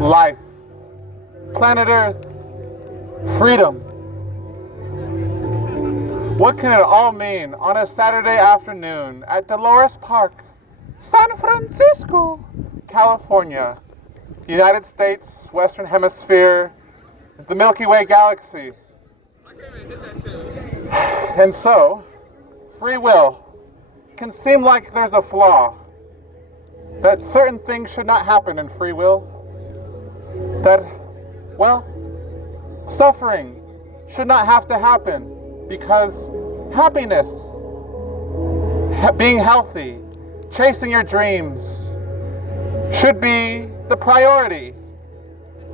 Life, planet Earth, freedom. What can it all mean on a Saturday afternoon at Dolores Park, San Francisco, California, United States, Western Hemisphere, the Milky Way galaxy? And so, free will can seem like there's a flaw, that certain things should not happen in free will, that, well, suffering should not have to happen because happiness, being healthy, chasing your dreams should be the priority.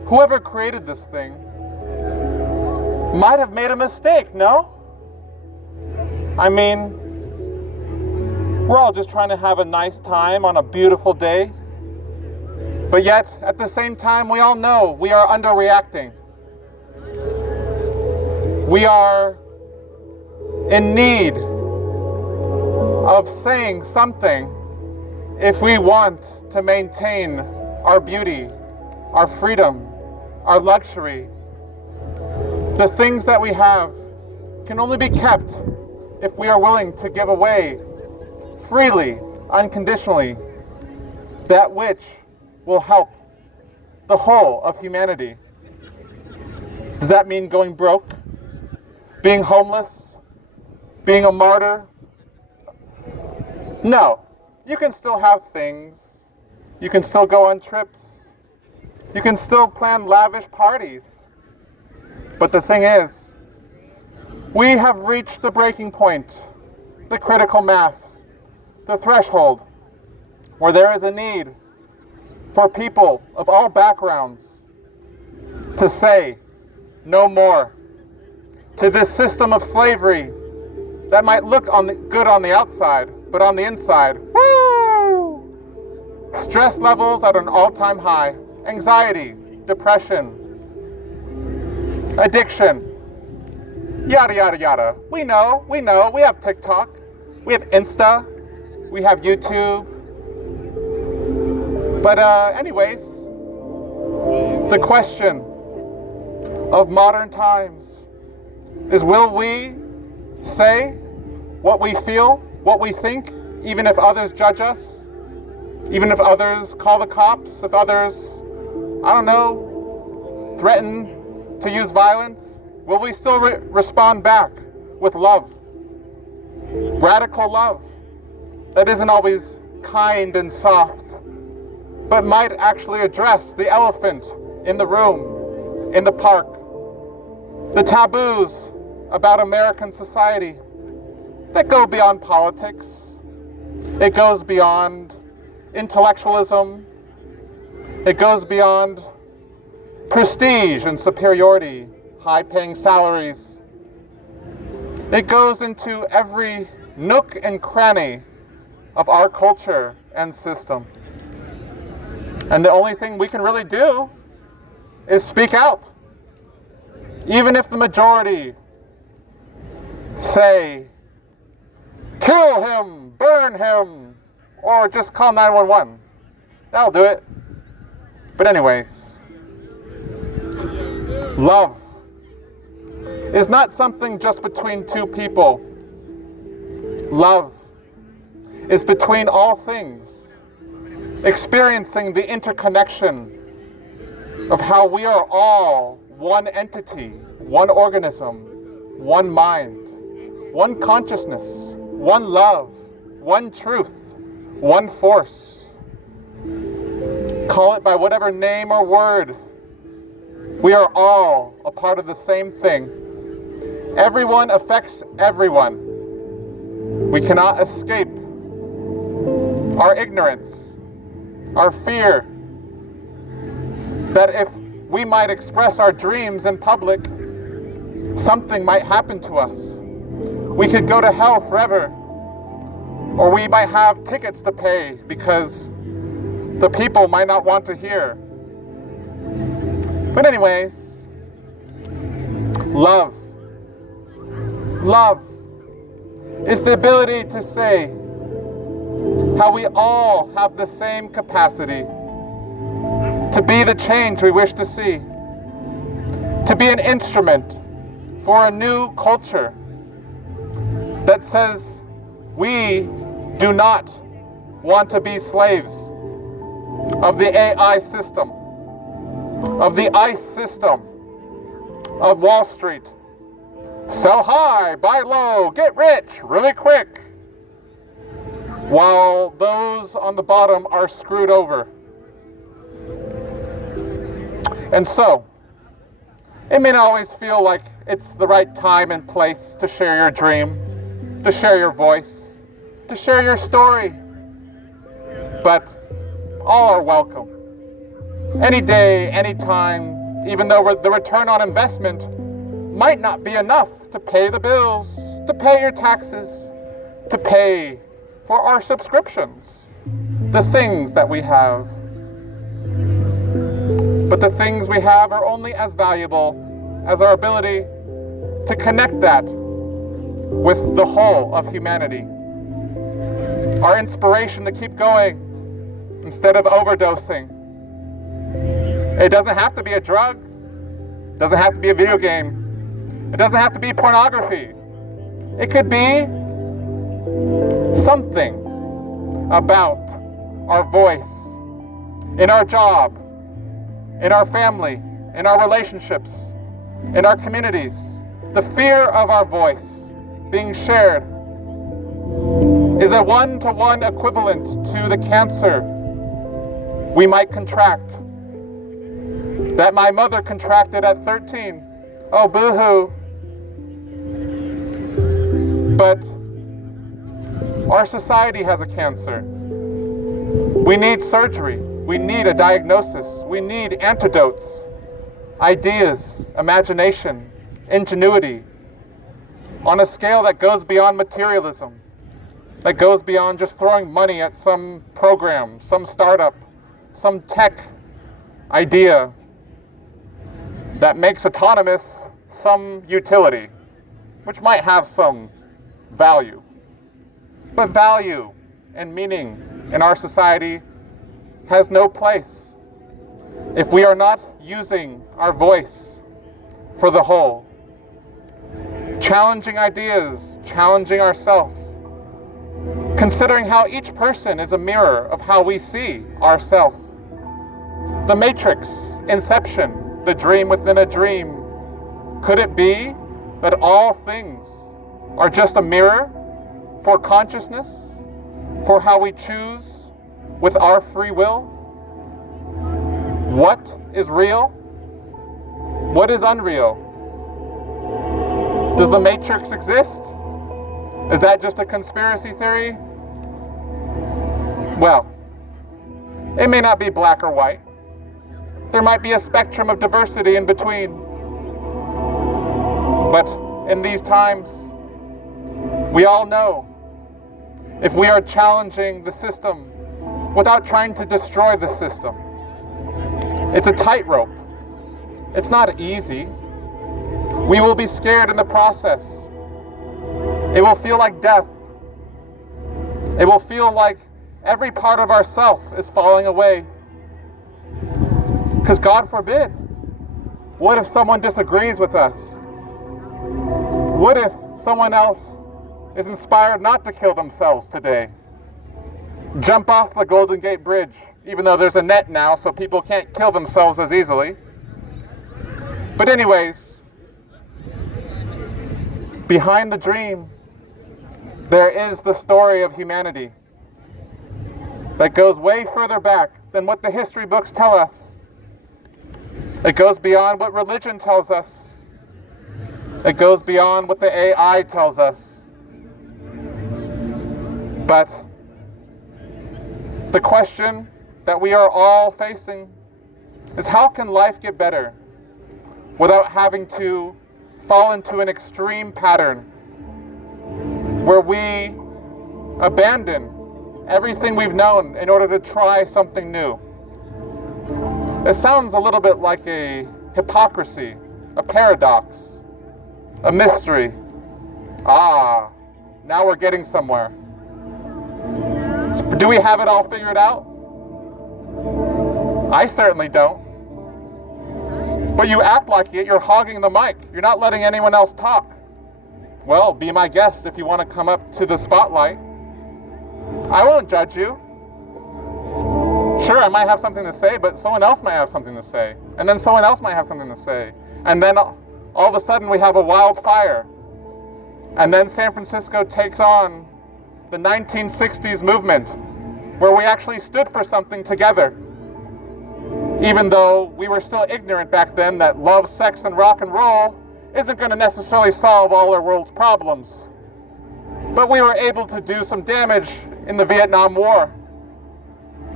Whoever created this thing might have made a mistake, no? I mean, we're all just trying to have a nice time on a beautiful day. But yet, at the same time, we all know we are underreacting. We are in need of saying something if we want to maintain our beauty, our freedom, our luxury. The things that we have can only be kept if we are willing to give away freely, unconditionally, that which will help the whole of humanity. Does that mean going broke? Being homeless? Being a martyr? No. You can still have things. You can still go on trips. You can still plan lavish parties. But the thing is, we have reached the breaking point, the critical mass, the threshold, where there is a need for people of all backgrounds to say no more to this system of slavery that might look good on the outside, but on the inside, woo! Stress levels at an all-time high, anxiety, depression, addiction, yada, yada, yada. We know, we have TikTok, we have Insta, we have YouTube. But anyways, the question of modern times is, will we say what we feel, what we think, even if others judge us, even if others call the cops, if others, I don't know, threaten to use violence? Will we still respond back with love? Radical love that isn't always kind and soft, but might actually address the elephant in the room, in the park, the taboos about American society that go beyond politics. It goes beyond intellectualism. It goes beyond prestige and superiority, high-paying salaries. It goes into every nook and cranny of our culture and system. And the only thing we can really do is speak out. Even if the majority say, kill him, burn him, or just call 911. That'll do it. But anyways, love is not something just between two people. Love is between all things, experiencing the interconnection of how we are all one entity, one organism, one mind, one consciousness, one love, one truth, one force. Call it by whatever name or word. We are all a part of the same thing. Everyone affects everyone. We cannot escape our ignorance, our fear that if we might express our dreams in public, something might happen to us. We could go to hell forever, or we might have tickets to pay because the people might not want to hear. But anyways, Love. Love is the ability to say how we all have the same capacity to be the change we wish to see, to be an instrument for a new culture that says we do not want to be slaves of the AI system, of the ICE system, of Wall Street. Sell high, buy low, get rich really quick, while those on the bottom are screwed over. And so, it may not always feel like it's the right time and place to share your dream, to share your voice, to share your story. But all are welcome. Any day, any time, even though the return on investment might not be enough to pay the bills, to pay your taxes, to pay for our subscriptions, the things that we have. But the things we have are only as valuable as our ability to connect that with the whole of humanity. Our inspiration to keep going instead of overdosing. It doesn't have to be a drug. It doesn't have to be a video game. It doesn't have to be pornography. It could be something about our voice, in our job, in our family, in our relationships, in our communities. The fear of our voice being shared is a one-to-one equivalent to the cancer we might contract, that my mother contracted at 13. Oh, boo-hoo. But our society has a cancer. We need surgery. We need a diagnosis. We need antidotes, ideas, imagination, ingenuity, on a scale that goes beyond materialism, that goes beyond just throwing money at some program, some startup, some tech idea that makes autonomous some utility, which might have some value. But value and meaning in our society has no place if we are not using our voice for the whole. Challenging ideas, challenging ourselves, considering how each person is a mirror of how we see ourselves. The Matrix, Inception, the dream within a dream. Could it be that all things are just a mirror for consciousness, for how we choose with our free will? What is real? What is unreal? Does the Matrix exist? Is that just a conspiracy theory? Well, it may not be black or white. There might be a spectrum of diversity in between. But in these times, we all know if we are challenging the system without trying to destroy the system, it's a tightrope. It's not easy. We will be scared in the process. It will feel like death. It will feel like every part of ourself is falling away. Because God forbid, what if someone disagrees with us? What if someone else is inspired not to kill themselves today? Jump off the Golden Gate Bridge, even though there's a net now so people can't kill themselves as easily. But anyways, behind the dream, there is the story of humanity that goes way further back than what the history books tell us. It goes beyond what religion tells us. It goes beyond what the AI tells us. But the question that we are all facing is, how can life get better without having to fall into an extreme pattern where we abandon everything we've known in order to try something new? It sounds a little bit like a hypocrisy, a paradox. a mystery. Ah, now we're getting somewhere. Do we have it all figured out? I certainly don't. But you act like it. You're hogging the mic. You're not letting anyone else talk. Well, be my guest if you want to come up to the spotlight. I won't judge you. Sure, I might have something to say, but someone else might have something to say. And then someone else might have something to say. And then all of a sudden we have a wildfire. And then San Francisco takes on the 1960s movement, where we actually stood for something together. Even though we were still ignorant back then that love, sex, and rock and roll isn't going to necessarily solve all our world's problems. But we were able to do some damage in the Vietnam War.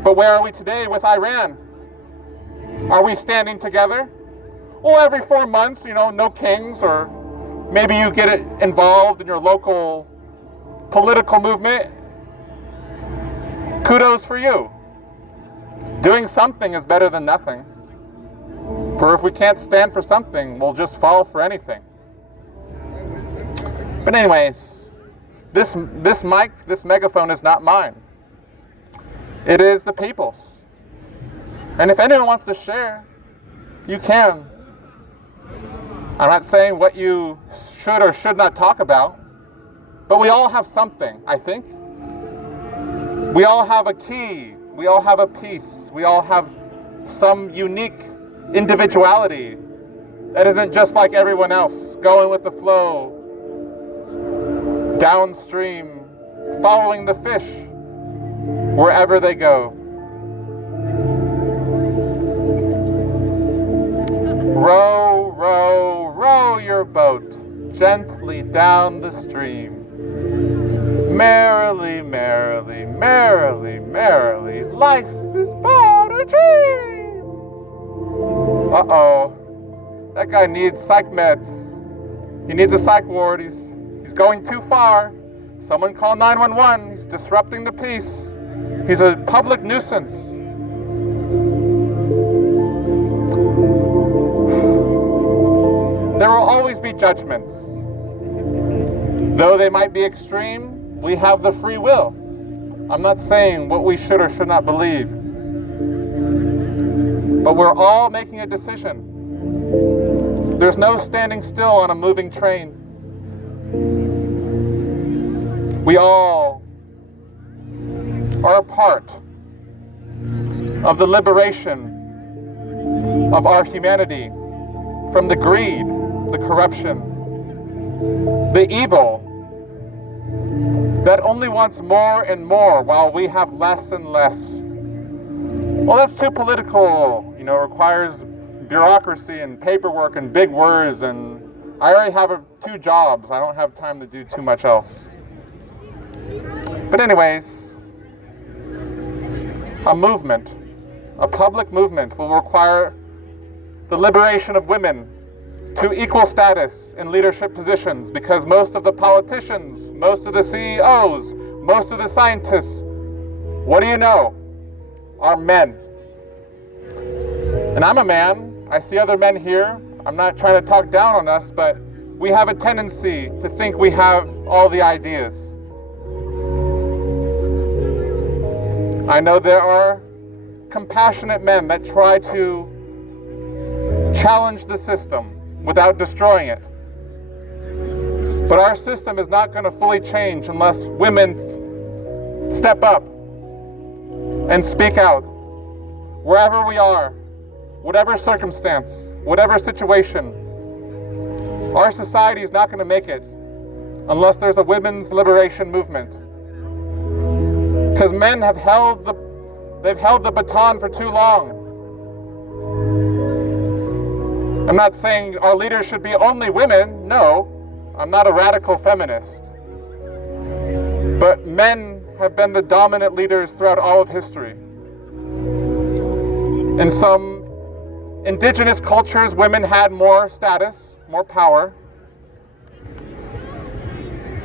But where are we today with Iran? Are we standing together? Well, every 4 months, no kings, or maybe you get involved in your local political movement. Kudos for you. Doing something is better than nothing. For if we can't stand for something, we'll just fall for anything. But anyways, this mic, this megaphone is not mine. It is the people's. And if anyone wants to share, you can. I'm not saying what you should or should not talk about, but we all have something, I think. We all have a key. We all have a piece. We all have some unique individuality that isn't just like everyone else, going with the flow, downstream, following the fish wherever they go. Row, row, row your boat gently down the stream. Merrily, merrily, merrily, merrily, life is but a dream. Uh-oh. That guy needs psych meds. He needs a psych ward. He's going too far. Someone call 911. He's disrupting the peace. He's a public nuisance. There will always be judgments. Though they might be extreme, we have the free will. I'm not saying what we should or should not believe. But we're all making a decision. There's no standing still on a moving train. We all are a part of the liberation of our humanity from the greed, the corruption, the evil that only wants more and more while we have less and less. Well, that's too political, requires bureaucracy and paperwork and big words, and I already have 2 jobs. I don't have time to do too much else. But anyways, a movement, a public movement will require the liberation of women to equal status in leadership positions, because most of the politicians, most of the CEOs, most of the scientists, what do you know, are men. And I'm a man. I see other men here. I'm not trying to talk down on us, but we have a tendency to think we have all the ideas. I know there are compassionate men that try to challenge the system without destroying it. But our system is not going to fully change unless women step up and speak out. Wherever we are, whatever circumstance, whatever situation, our society is not going to make it unless there's a women's liberation movement. Because men have held the baton for too long. I'm not saying our leaders should be only women. No, I'm not a radical feminist. But men have been the dominant leaders throughout all of history. In some indigenous cultures, women had more status, more power.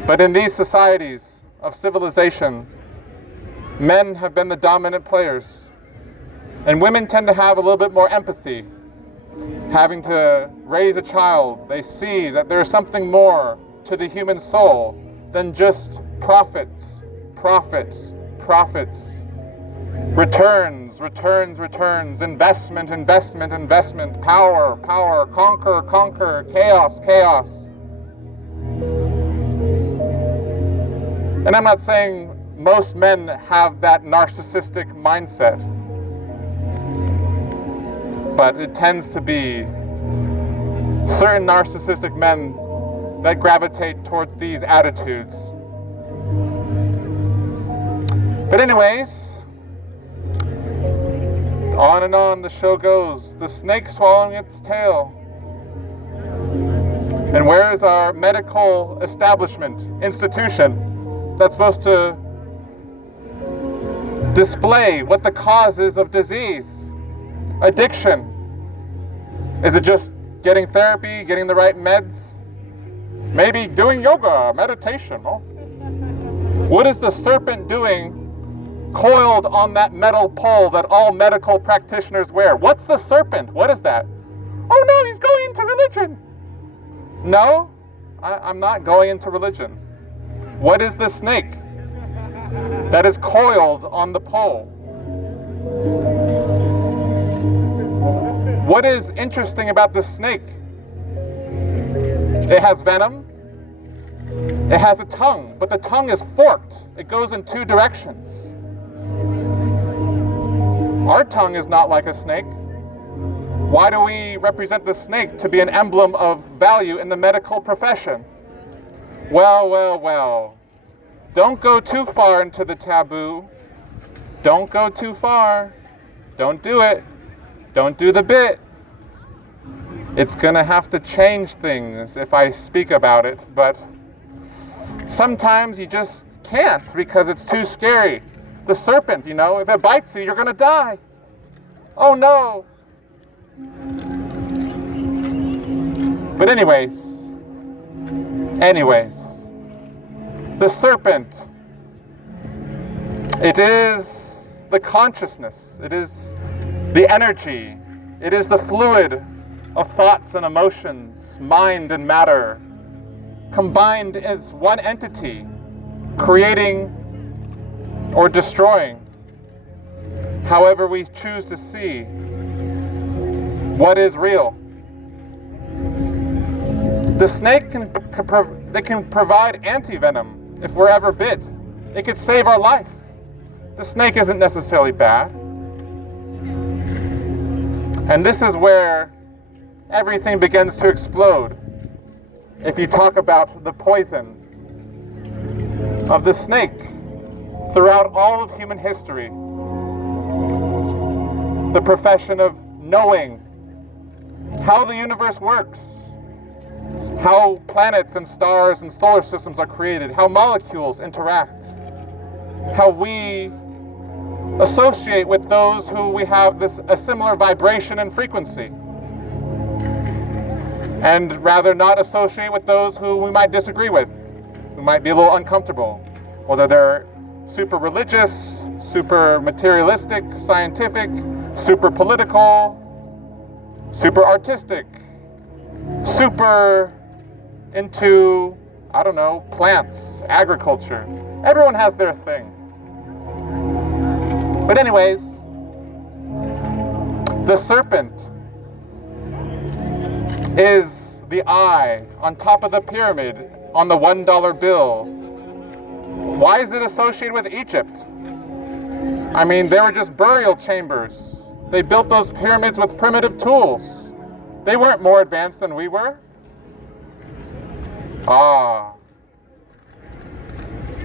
But in these societies of civilization, men have been the dominant players. And women tend to have a little bit more empathy. having to raise a child, they see that there is something more to the human soul than just profits, profits, profits. Returns, returns, returns, investment, investment, investment, power, power, conquer, conquer, chaos, chaos. And I'm not saying most men have that narcissistic mindset, but it tends to be certain narcissistic men that gravitate towards these attitudes. But anyways, on and on the show goes. The snake swallowing its tail. And where is our medical establishment, institution, that's supposed to display what the cause is of disease? Addiction. Is it just getting therapy, getting the right meds? Maybe doing yoga, meditation. Oh. What is the serpent doing coiled on that metal pole that all medical practitioners wear? What's the serpent? What is that? Oh no, he's going into religion. No, I'm not going into religion. What is the snake that is coiled on the pole? What is interesting about the snake? It has venom. It has a tongue, but the tongue is forked. It goes in two directions. Our tongue is not like a snake. Why do we represent the snake to be an emblem of value in the medical profession? Well, well, well. Don't go too far into the taboo. Don't go too far. Don't do it. Don't do the bit. It's gonna have to change things if I speak about it, but sometimes you just can't because it's too scary. The serpent, you know, if it bites you, you're gonna die. Oh no. But anyways, the serpent, it is the consciousness, it is the energy, it is the fluid of thoughts and emotions, mind and matter, combined as one entity, creating or destroying, however we choose to see what is real. The snake can provide anti-venom if we're ever bit. It could save our life. The snake isn't necessarily bad. And this is where everything begins to explode. If you talk about the poison of the snake throughout all of human history, the profession of knowing how the universe works, how planets and stars and solar systems are created, how molecules interact, how we associate with those who we have a similar vibration and frequency, and rather not associate with those who we might disagree with, who might be a little uncomfortable, whether they're super religious, super materialistic, scientific, super political, super artistic, super into, I don't know, plants, agriculture. Everyone has their thing. But anyways, the serpent is the eye on top of the pyramid on the $1 bill. Why is it associated with Egypt? I mean, they were just burial chambers. They built those pyramids with primitive tools. They weren't more advanced than we were. Ah.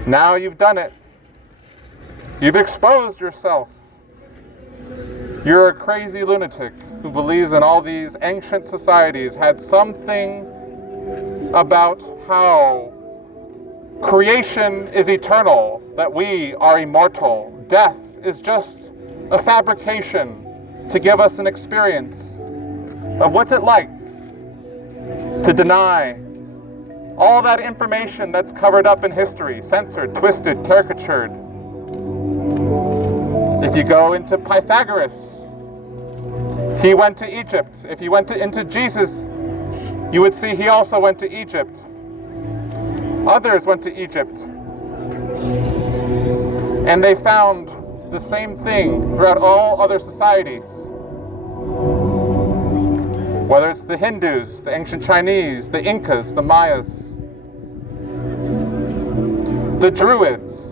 Now you've done it. You've exposed yourself. You're a crazy lunatic who believes in all these ancient societies had something about how creation is eternal, that we are immortal. Death is just a fabrication to give us an experience of what's it like to deny all that information that's covered up in history, censored, twisted, caricatured. If you go into Pythagoras, He went to Egypt. If you went into Jesus, you would see he also went to Egypt. Others went to Egypt. And they found the same thing throughout all other societies. Whether it's the Hindus, the ancient Chinese, the Incas, the Mayas, the Druids.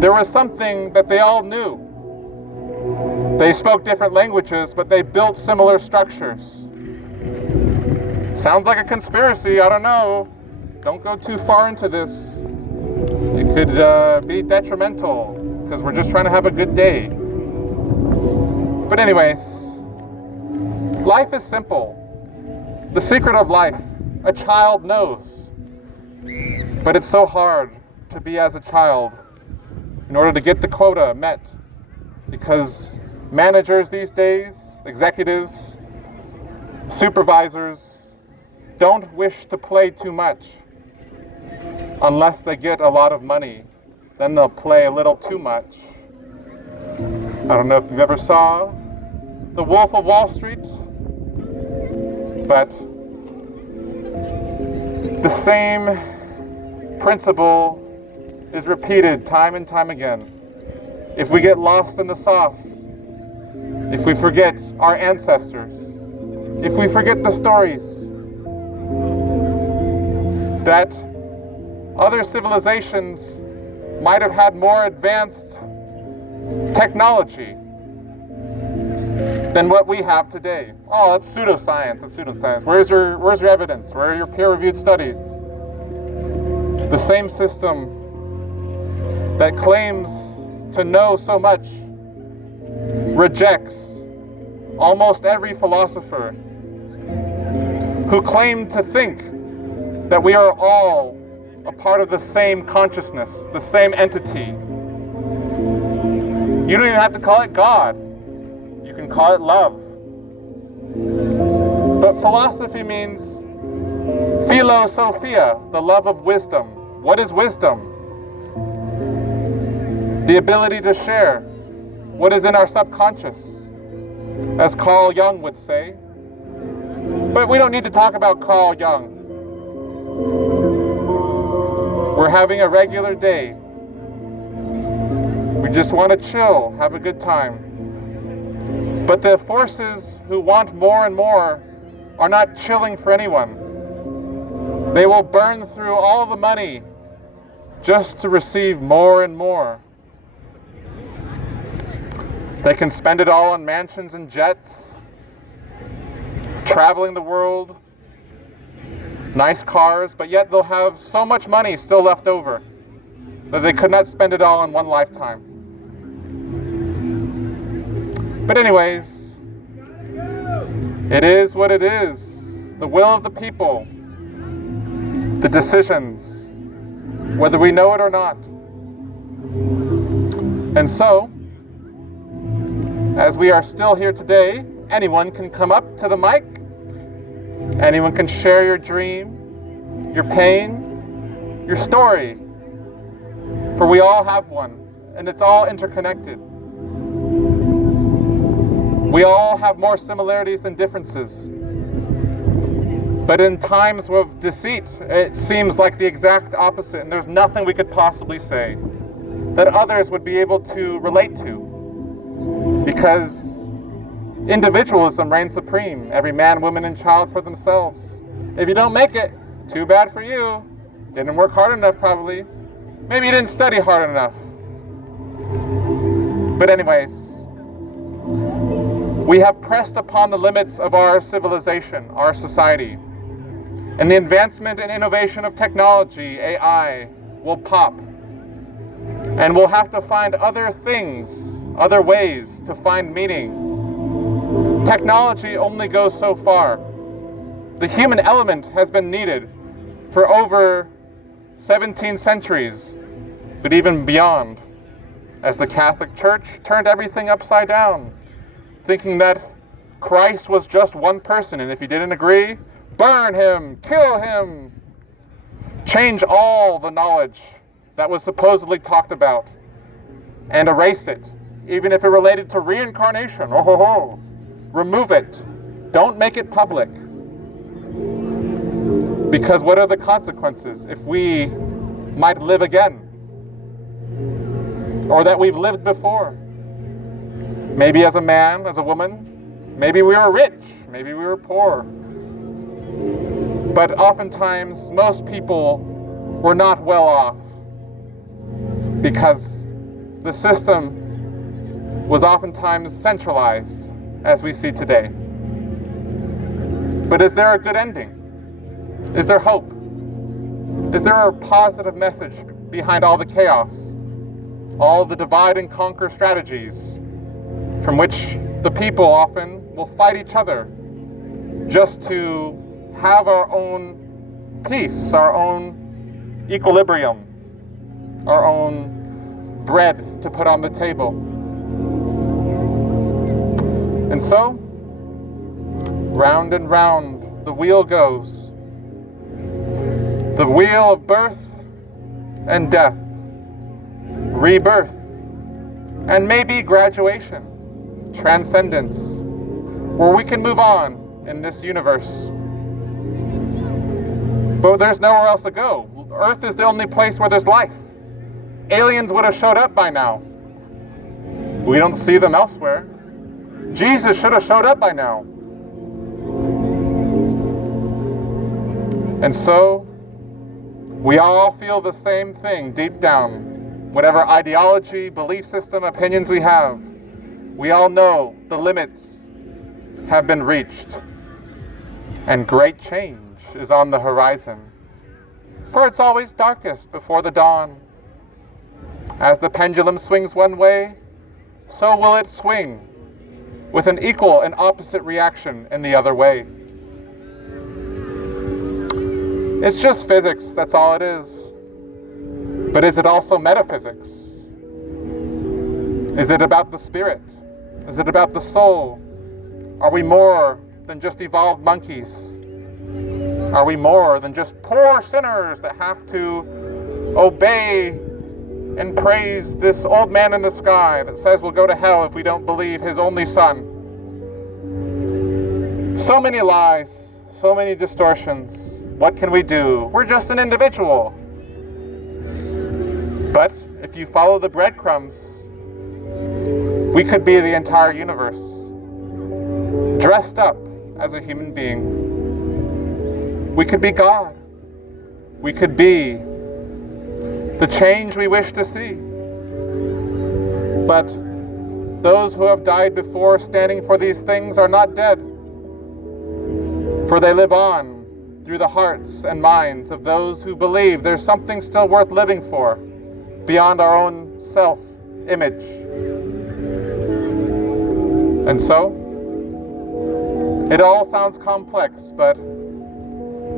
There was something that they all knew. They spoke different languages, but they built similar structures. Sounds like a conspiracy, I don't know. Don't go too far into this. It could be detrimental, because we're just trying to have a good day. But anyways, life is simple. The secret of life, a child knows. But it's so hard to be as a child in order to get the quota met, because managers these days, executives, supervisors, don't wish to play too much unless they get a lot of money. Then they'll play a little too much. I don't know if you've ever saw The Wolf of Wall Street, but the same principle is repeated time and time again. If we get lost in the sauce, if we forget our ancestors, if we forget the stories that other civilizations might have had more advanced technology than what we have today. Oh, that's pseudoscience, that's pseudoscience. Where's your evidence? Where are your peer-reviewed studies? The same system that claims to know so much rejects almost every philosopher who claim to think that we are all a part of the same consciousness, the same entity. You don't even have to call it God. You can call it love. But philosophy means philosophia, the love of wisdom. What is wisdom? The ability to share what is in our subconscious, as Carl Jung would say. But we don't need to talk about Carl Jung. We're having a regular day. We just want to chill, have a good time. But the forces who want more and more are not chilling for anyone. They will burn through all the money just to receive more and more. They can spend it all on mansions and jets, traveling the world, nice cars, but yet they'll have so much money still left over that they could not spend it all in one lifetime. But anyways, it is what it is. The will of the people, the decisions, whether we know it or not. And so, as we are still here today, anyone can come up to the mic. Anyone can share your dream, your pain, your story. For we all have one, and it's all interconnected. We all have more similarities than differences. But in times of deceit, it seems like the exact opposite, and there's nothing we could possibly say that others would be able to relate to. Because individualism reigns supreme. Every man, woman, and child for themselves. If you don't make it, too bad for you. Didn't work hard enough, probably. Maybe you didn't study hard enough. But anyways, we have pressed upon the limits of our civilization, our society. And the advancement and innovation of technology, AI, will pop. And we'll have to find other things, other ways to find meaning. Technology only goes so far. The human element has been needed for over 17 centuries, but even beyond, as the Catholic Church turned everything upside down, thinking that Christ was just one person, and if you didn't agree, burn him, kill him, change all the knowledge that was supposedly talked about, and erase it even if it related to reincarnation. Oh ho ho. Remove it. Don't make it public. Because what are the consequences if we might live again? Or that we've lived before? Maybe as a man, as a woman. Maybe we were rich. Maybe we were poor. But oftentimes, most people were not well off because the system was oftentimes centralized, as we see today. But is there a good ending? Is there hope? Is there a positive message behind all the chaos? All the divide and conquer strategies from which the people often will fight each other just to have our own peace, our own equilibrium, our own bread to put on the table. And so, round and round the wheel goes. The wheel of birth and death, rebirth, and maybe graduation, transcendence, where we can move on in this universe. But there's nowhere else to go. Earth is the only place where there's life. Aliens would have showed up by now. We don't see them elsewhere. Jesus should have showed up by now. And so, we all feel the same thing deep down. Whatever ideology, belief system, opinions we have, we all know the limits have been reached. And great change is on the horizon. For it's always darkest before the dawn. As the pendulum swings one way, so will it swing, with an equal and opposite reaction in the other way. It's just physics, that's all it is. But is it also metaphysics? Is it about the spirit? Is it about the soul? Are we more than just evolved monkeys? Are we more than just poor sinners that have to obey and praise this old man in the sky that says we'll go to hell if we don't believe his only son? So many lies, so many distortions. What can we do? We're just an individual. But if you follow the breadcrumbs, we could be the entire universe, dressed up as a human being. We could be God. We could be the change we wish to see. But those who have died before standing for these things are not dead, for they live on through the hearts and minds of those who believe there's something still worth living for beyond our own self-image. And so, it all sounds complex, but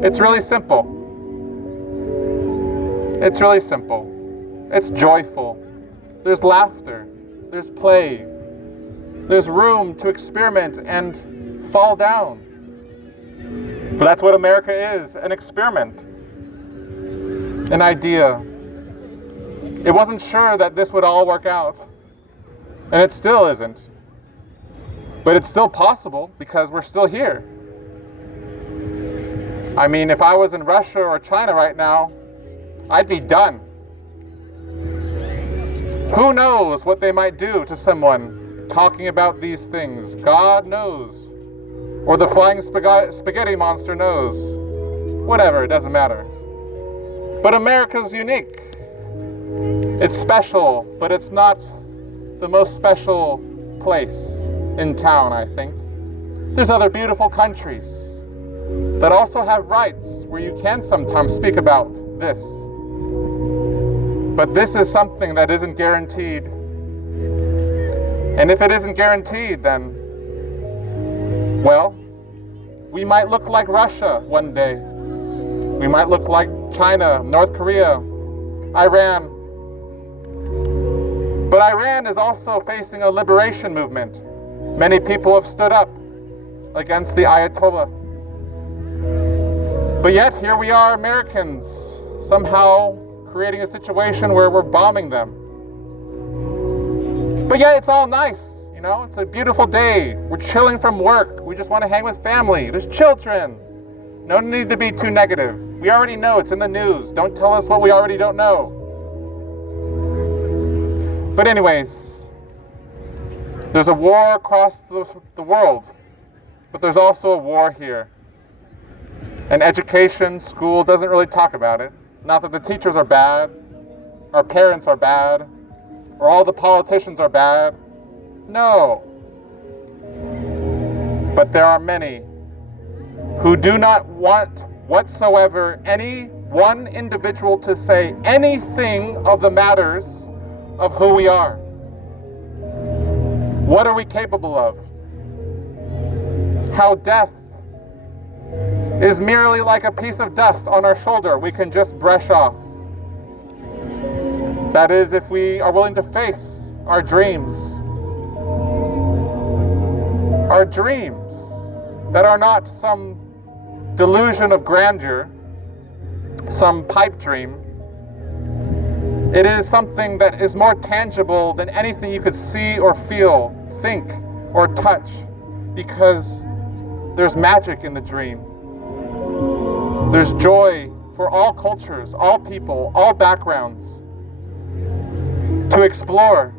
it's really simple. It's really simple. It's joyful. There's laughter. There's play. There's room to experiment and fall down. But that's what America is, an experiment. An idea. It wasn't sure that this would all work out. And it still isn't. But it's still possible because we're still here. I mean, if I was in Russia or China right now, I'd be done. Who knows what they might do to someone talking about these things? God knows. Or the flying spaghetti monster knows. Whatever, it doesn't matter. But America's unique. It's special, but it's not the most special place in town, I think. There's other beautiful countries that also have rights where you can sometimes speak about this. But this is something that isn't guaranteed. And if it isn't guaranteed, then, well, we might look like Russia one day. We might look like China, North Korea, Iran. But Iran is also facing a liberation movement. Many people have stood up against the Ayatollah. But yet, here we are, Americans, somehow creating a situation where we're bombing them. But yeah, it's all nice. It's a beautiful day. We're chilling from work. We just want to hang with family. There's children. No need to be too negative. We already know it's in the news. Don't tell us what we already don't know. But anyways, there's a war across the world, but there's also a war here. And education, school doesn't really talk about it. Not that the teachers are bad, our parents are bad, or all the politicians are bad. No. But there are many who do not want whatsoever any one individual to say anything of the matters of who we are. What are we capable of? How death is merely like a piece of dust on our shoulder we can just brush off. That is, if we are willing to face our dreams. Our dreams that are not some delusion of grandeur, some pipe dream. It is something that is more tangible than anything you could see or feel, think, or touch, because there's magic in the dream. There's joy for all cultures, all people, all backgrounds, to explore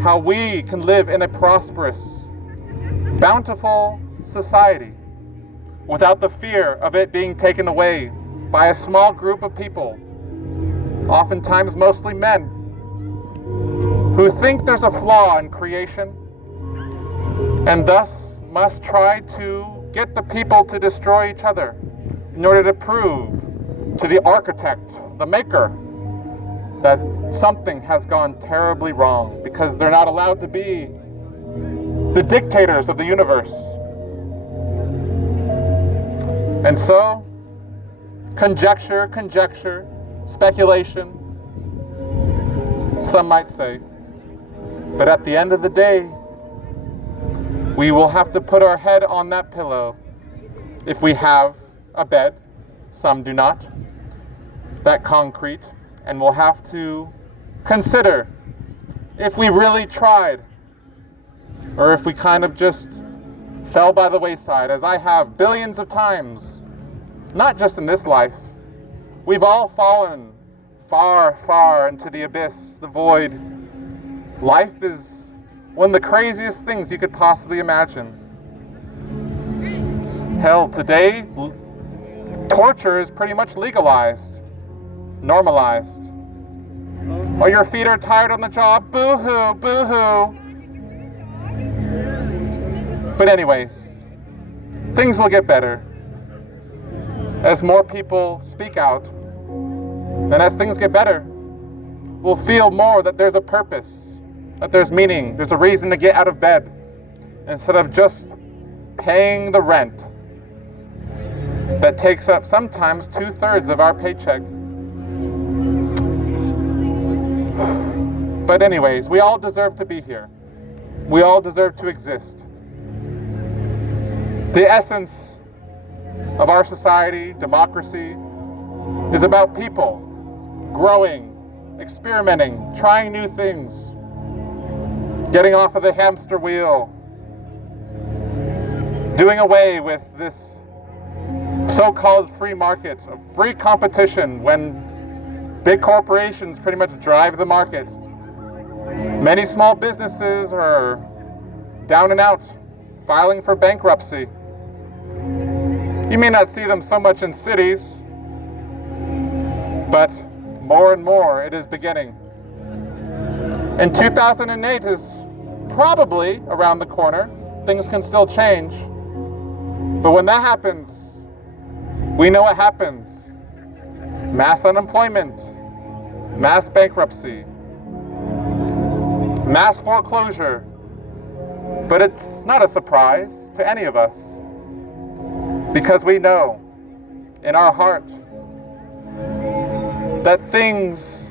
how we can live in a prosperous, bountiful society without the fear of it being taken away by a small group of people, oftentimes mostly men, who think there's a flaw in creation and thus must try to get the people to destroy each other in order to prove to the architect, the maker, that something has gone terribly wrong, because they're not allowed to be the dictators of the universe. And so, conjecture, speculation, some might say. But at the end of the day, we will have to put our head on that pillow if we have a bed. Some do not. That concrete. And we'll have to consider if we really tried, or if we kind of just fell by the wayside, as I have billions of times, not just in this life. We've all fallen far, far into the abyss, the void. Life is one of the craziest things you could possibly imagine. Hell, today, torture is pretty much legalized, normalized. While your feet are tired on the job, boo-hoo, boo-hoo. But anyways, things will get better as more people speak out. And as things get better, we'll feel more that there's a purpose, that there's meaning, there's a reason to get out of bed, instead of just paying the rent that takes up sometimes 2/3 of our paycheck. But anyways, we all deserve to be here. We all deserve to exist. The essence of our society, democracy, is about people growing, experimenting, trying new things, getting off of the hamster wheel, doing away with this so-called free market, of free competition, when big corporations pretty much drive the market. Many small businesses are down and out, filing for bankruptcy. You may not see them so much in cities, but more and more it is beginning. And 2008 is probably around the corner. Things can still change. But when that happens, we know what happens. Mass unemployment, mass bankruptcy, mass foreclosure. But it's not a surprise to any of us, because we know in our heart that things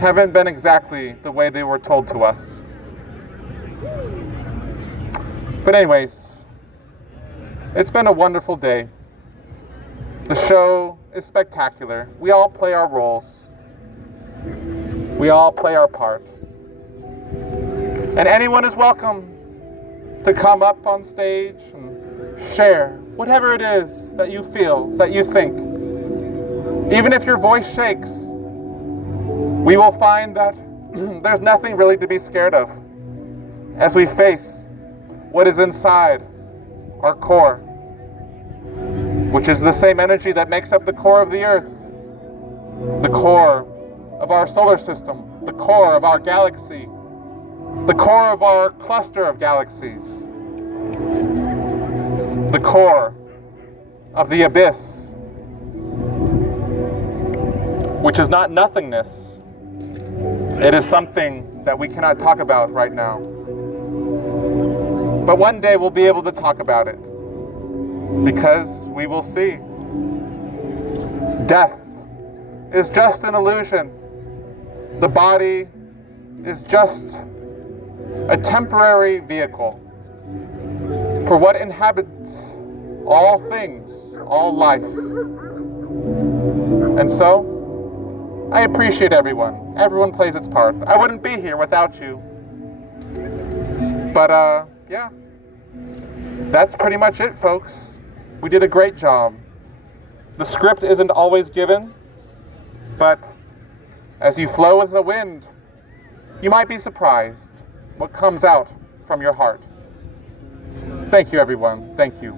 haven't been exactly the way they were told to us. But anyways, it's been a wonderful day. The show is spectacular. We all play our roles. We all play our part. And anyone is welcome to come up on stage and share whatever it is that you feel, that you think. Even if your voice shakes, we will find that there's nothing really to be scared of as we face what is inside our core, which is the same energy that makes up the core of the Earth, the core of our solar system, the core of our galaxy, the core of our cluster of galaxies, the core of the abyss, which is not nothingness. It is something that we cannot talk about right now. But one day we'll be able to talk about it, because we will see. Death is just an illusion. The body is just a temporary vehicle for what inhabits all things, all life. And so, I appreciate everyone. Everyone plays its part. I wouldn't be here without you. But, yeah. That's pretty much it, folks. We did a great job. The script isn't always given, but as you flow with the wind, you might be surprised what comes out from your heart. Thank you, everyone. Thank you.